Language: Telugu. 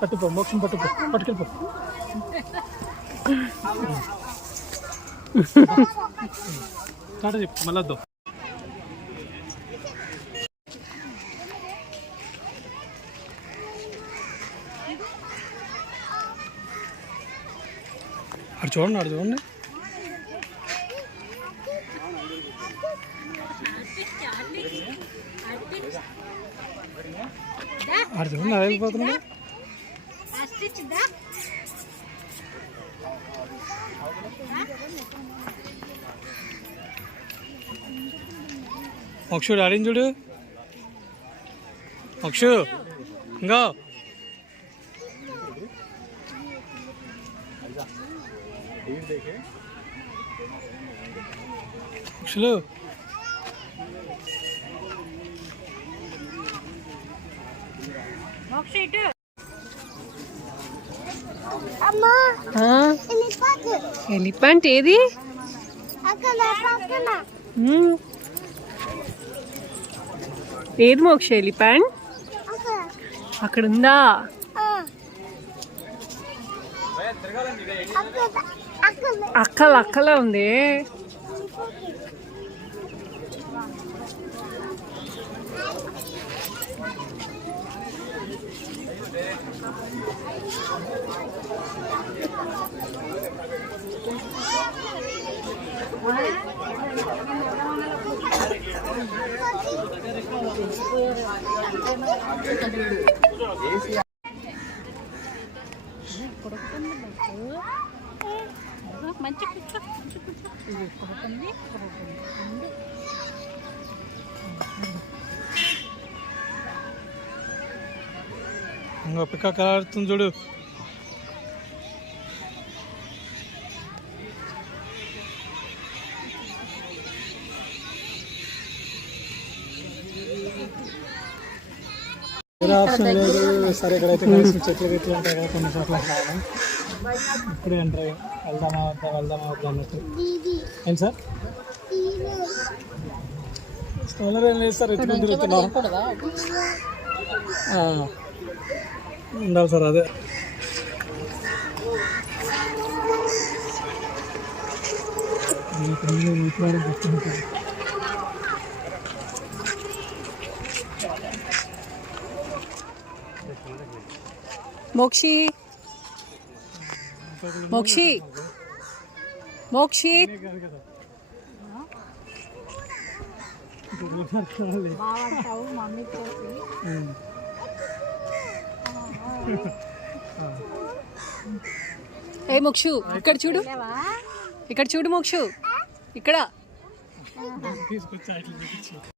పట్టుకో మోక్షం పట్టుకెళ్ళిపో చెప్పు మళ్ళీ వద్దాం. అటు చూడండి అటు చూడండి అటు చూడండి అలా వెళ్ళిపోతున్నా. మోక్షుడు ఆడిని చూడు మోక్షు ఇంకా మోక్షులు ఎలిఫెంట్ ఏది? ఏది మోక్ష ఎలిఫెంట్? అక్కడ ఉందా? అక్కలా ఉంది. ఇంకా పిక్క కారుతుంది చూడు. ఆప్షన్ లేదు. సరే ఇక్కడైతే కలిసి చెట్లు గిట్లు ఉంటాయి కదా కొన్ని చోట్ల. ఇప్పుడే ఎంటర్ వెళ్దామా వద్దా అన్నట్టు. ఏంటి సార్ స్టోనర్ ఏం లేదు సార్, ఎత్తుకుని తిరుగుతున్నాం. ఉండాలి సార్ అదే. మోక్షి ఏ మోక్షు ఇక్కడ చూడు మోక్షు ఇక్కడ